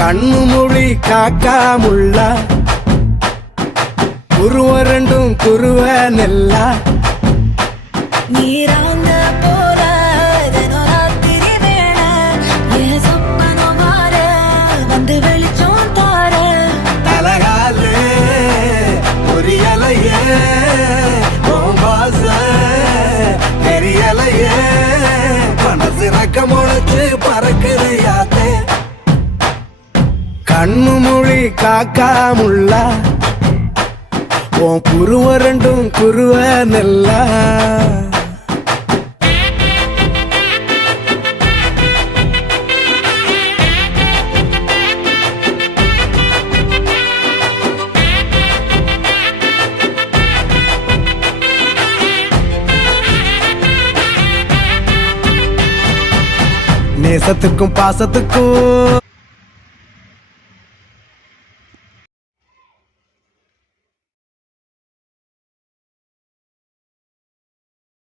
கண்ணு மொழி காக்காமுள்ள குருவ ரெண்டும் குருவ நெல்லா நீராங்க போல தினராத்திரி வேண என் சொப்பனம் மாற வந்து வெளிச்சம் தார தலகாலே பொரியலையே ஓம்பாச தெரியலையே மனசு ரக்க முளைச்சு பறக்குறியாத்தே கண்ணு மொழி காக்காமுள்ள உன் குருவ ரெண்டும் குருவ நெல்லா நேசத்துக்கும் பாசத்துக்கும்